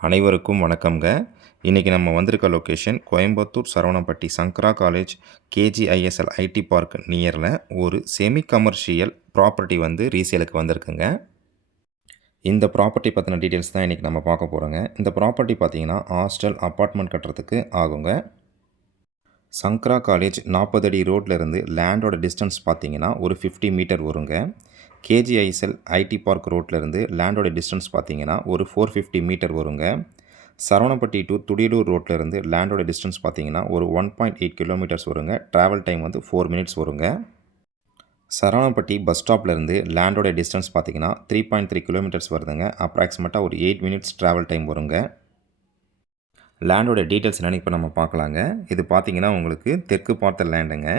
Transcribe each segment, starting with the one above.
அனைவருக்கும் வணக்கம்ங்க. இன்றைக்கி நம்ம வந்திருக்க location Coimbatore Saravanampatti Sankara college KGISL IT park நியரில் ஒரு செமி கமர்ஷியல் ப்ராப்பர்ட்டி வந்து ரீசேலுக்கு வந்திருக்குங்க. இந்த ப்ராப்பர்ட்டி பற்றின டீட்டெயில்ஸ் தான் இன்றைக்கி நம்ம பார்க்க போகிறோங்க. இந்த ப்ராப்பர்ட்டி பார்த்திங்கன்னா ஹாஸ்டல் அப்பார்ட்மெண்ட் கட்டுறதுக்கு ஆகுங்க. சங்கரா காலேஜ் 40 அடி ரோட்லேருந்து லேண்டோட டிஸ்டன்ஸ் பார்த்திங்கன்னா ஒரு 50 மீட்டர் வருங்க. கேஜிஐஎஸ்எல் ஐடி பார்க் ரோட்லேருந்து லேண்டோட டிஸ்டன்ஸ் பார்த்திங்கன்னா ஒரு 450 மீட்டர் வருங்க. சரவணப்பட்டி டு துடியலூர் ரோட்லேருந்து லேண்டோட டிஸ்டன்ஸ் பார்த்திங்கன்னா ஒரு 1.8 கிலோமீட்டர்ஸ் வருங்க. ட்ராவல் டைம் வந்து 4 மினிட்ஸ் வருங்க. சரவணப்பட்டி பஸ் ஸ்டாப்லேருந்து லேண்டோட டிஸ்டன்ஸ் பார்த்திங்கன்னா 3.3 கிலோமீட்டர்ஸ் வருதுங்க. அப்ராக்சிமேட்டாக ஒரு 8 மினிட்ஸ் ட்ராவல் டைம் வருங்க. லேண்டோட டீட்டெயில்ஸ் என்னென்னு இப்போ நம்ம பார்க்கலாங்க. இது பார்த்திங்கன்னா உங்களுக்கு தெற்கு பார்த்த லேண்டுங்க.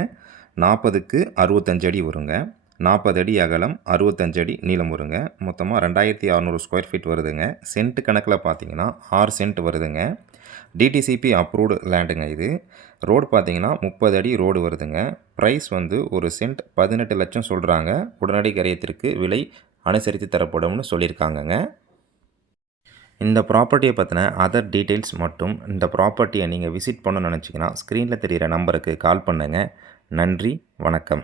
40க்கு 65 அடி வருங்க. 40 அடி அகலம், 65 அடி நீளம் வருங்க. மொத்தமாக 2600 ஸ்கொயர் ஃபீட் வருதுங்க. சென்ட் கணக்கில் பார்த்தீங்கன்னா 6 சென்ட் வருதுங்க. டிடிசிபி அப்ரூவ்டு லேண்டுங்க இது. ரோடு பார்த்தீங்கன்னா 30 அடி ரோடு வருதுங்க. ப்ரைஸ் வந்து ஒரு சென்ட் 18 லட்சம் சொல்கிறாங்க. உடனடி கரையத்திற்கு விலை அனுசரித்து தரப்படும்னு சொல்லியிருக்காங்கங்க. இந்த ப்ராப்பர்ட்டியை பற்றின அதர் டீட்டெயில்ஸ் மற்றும் இந்த ப்ராப்பர்ட்டியை நீங்கள் விசிட் பண்ணணும்னு நினச்சிங்கன்னா ஸ்க்ரீனில் தெரிகிற நம்பருக்கு கால் பண்ணுங்கள். நன்றி, வணக்கம்.